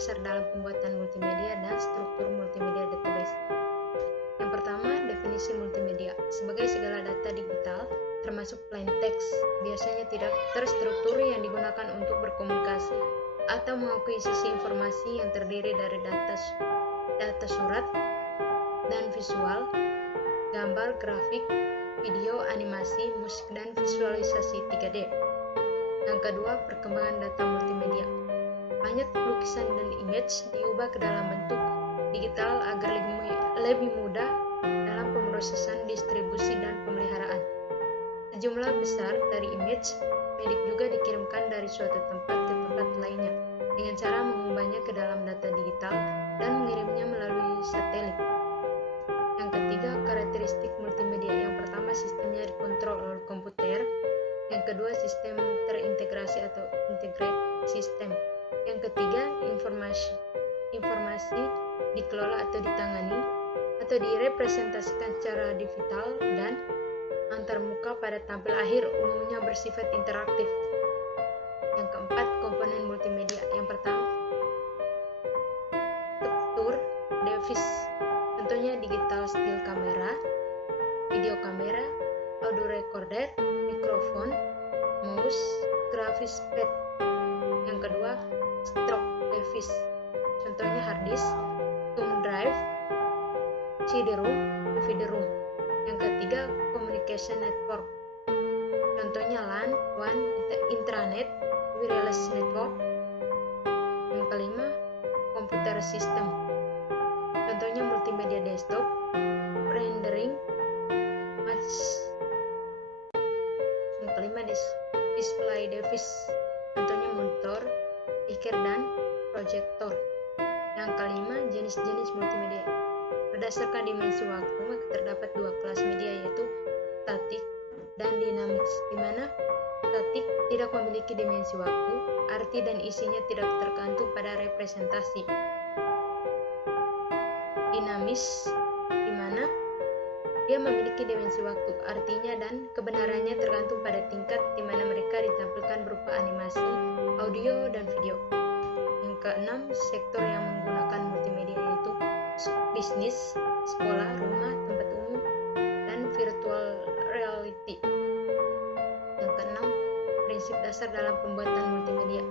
dasar dalam pembuatan multimedia dan struktur multimedia database. Yang pertama, definisi multimedia. Sebagai segala data digital, termasuk plain text, biasanya tidak terstruktur yang digunakan untuk berkomunikasi atau mengakuisisi informasi yang terdiri dari data surat dan visual, gambar, grafik, video, animasi, musik, dan visualisasi 3D. Yang kedua, perkembangan data multimedia. Banyak lukisan dan image diubah ke dalam bentuk digital agar lebih mudah dalam pemrosesan, distribusi, dan pemeliharaan. Sejumlah besar dari image medik juga dikirimkan dari suatu tempat ke tempat lainnya dengan cara mengubahnya ke dalam data digital dan mengirimnya melalui satelit. Yang ketiga, karakteristik multimedia. Yang pertama, sistemnya dikontrol oleh komputer. Yang kedua, sistem terintegrasi atau integrated system. Yang ketiga, informasi dikelola atau ditangani atau direpresentasikan secara digital dan antarmuka pada tampil akhir, umumnya bersifat interaktif. Yang keempat, komponen multimedia. Yang pertama, struktur device. Contohnya digital still kamera, video kamera, audio recorder, mikrofon, mouse, graphics pad. Yang kedua, stroke device. Contohnya hard disk, thumb drive, CD-ROM, DVD-ROM. Yang ketiga, communication network. Contohnya LAN, WAN, intranet, wireless network. Yang kelima, computer system. Contohnya multimedia desktop, rendering, match. Yang kelima, display device. Contohnya monitor, speaker, dan proyektor. Yang kelima, jenis-jenis multimedia. Berdasarkan dimensi waktu, maka terdapat dua kelas media, yaitu statik dan dinamis, di mana statik tidak memiliki dimensi waktu, arti dan isinya tidak tergantung pada representasi. Dinamis, di mana dia memiliki dimensi waktu, artinya dan kebenarannya tergantung pada tingkat di mana mereka ditampilkan berupa animasi, audio, dan video. Yang keenam, sektor yang menggunakan multimedia yaitu bisnis, sekolah, rumah, tempat umum, dan virtual reality. Yang keenam, prinsip dasar dalam pembuatan multimedia.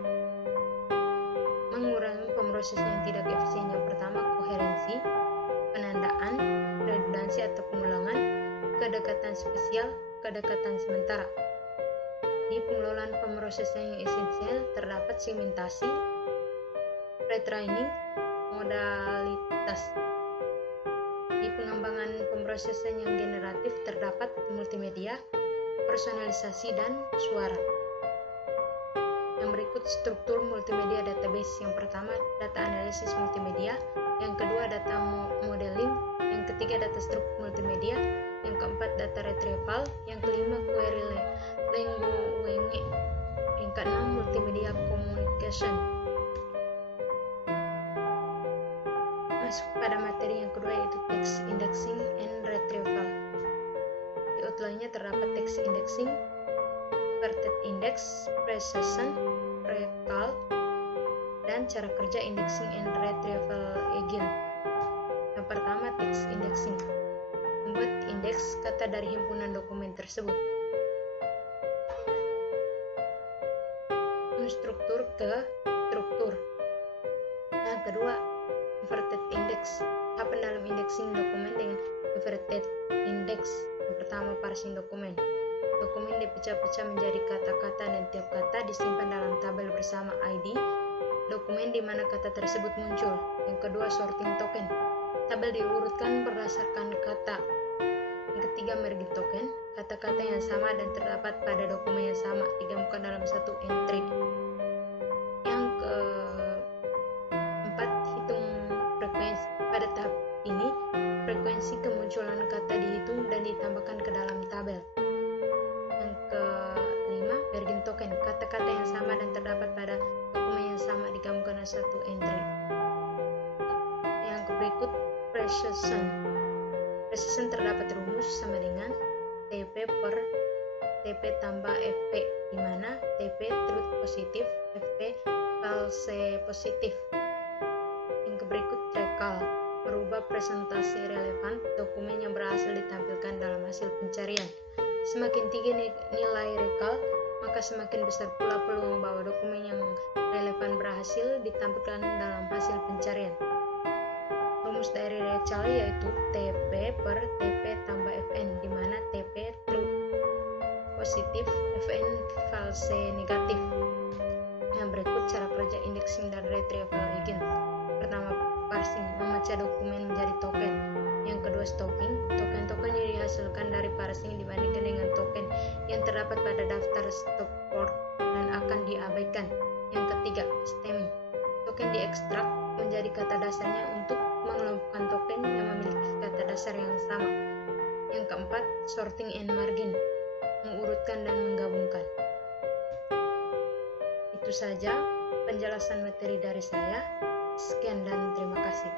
Mengurangi pemrosesan yang tidak efisien. Yang pertama, koherensi, penandaan, redundansi atau pengulangan, kedekatan spesial, kedekatan sementara. Di pengelolaan pemrosesan yang esensial terdapat segmentasi, retraining, modalitas. Di pengembangan pemrosesan yang generatif terdapat multimedia, personalisasi, dan suara. Yang berikut struktur multimedia database. Yang pertama, data analisis multimedia. Yang kedua, data modeling. Yang ketiga, data struktur multimedia. Yang keempat, data retrieval. Yang kelima, query language. Yang keenam, multimedia communication. Masuk pada materi yang kedua, yaitu text indexing and retrieval. Di outline-nya terdapat text indexing, inverted index, precision, recall, dan cara kerja indexing and retrieval again. Yang pertama, text indexing. Membuat indeks kata dari himpunan dokumen tersebut. Struktur ke struktur. Yang kedua, inverted index. Tahapan dalam indexing dokumen dengan inverted index. Yang pertama, parsing dokumen. Dokumen dipecah-pecah menjadi kata-kata dan tiap kata disimpan dalam tabel bersama ID dokumen di mana kata tersebut muncul. Yang kedua, sorting token. Tabel diurutkan berdasarkan kata. Yang ketiga, merging token. Kata-kata yang sama dan terdapat pada dokumen yang sama digabungkan dalam satu entry. Yang keempat, hitung frekuensi. Pada tahap ini, frekuensi kemunculan kata dihitung dan ditambahkan ke dalam tabel. Yang kelima, merging token. Kata-kata yang sama dan terdapat pada dokumen yang sama digabungkan dalam satu entry. Yang berikut, precision. Precision terdapat rumus sama dengan TP per TP tambah FP, di mana TP truth positif, FP false positif. Semakin tinggi nilai recall, maka semakin besar pula peluang bahwa dokumen yang relevan berhasil ditampilkan dalam hasil pencarian. Rumus dari recall yaitu TP per TP tambah Fn, di mana TP true positif, Fn false negatif. Yang berikut cara kerja indexing dan retrieval agent. Pertama, parsing, memecah dokumen menjadi token. Yang kedua, stocking. Token-token yang dihasilkan dari parsing dibandingkan dengan token yang terdapat pada daftar stopboard dan akan diabaikan. Yang ketiga, stemming. Token diekstrak menjadi kata dasarnya untuk mengelompokkan token yang memiliki kata dasar yang sama. Yang keempat, sorting and margin, mengurutkan dan menggabungkan. Itu saja penjelasan materi dari saya. Sekian dan terima kasih.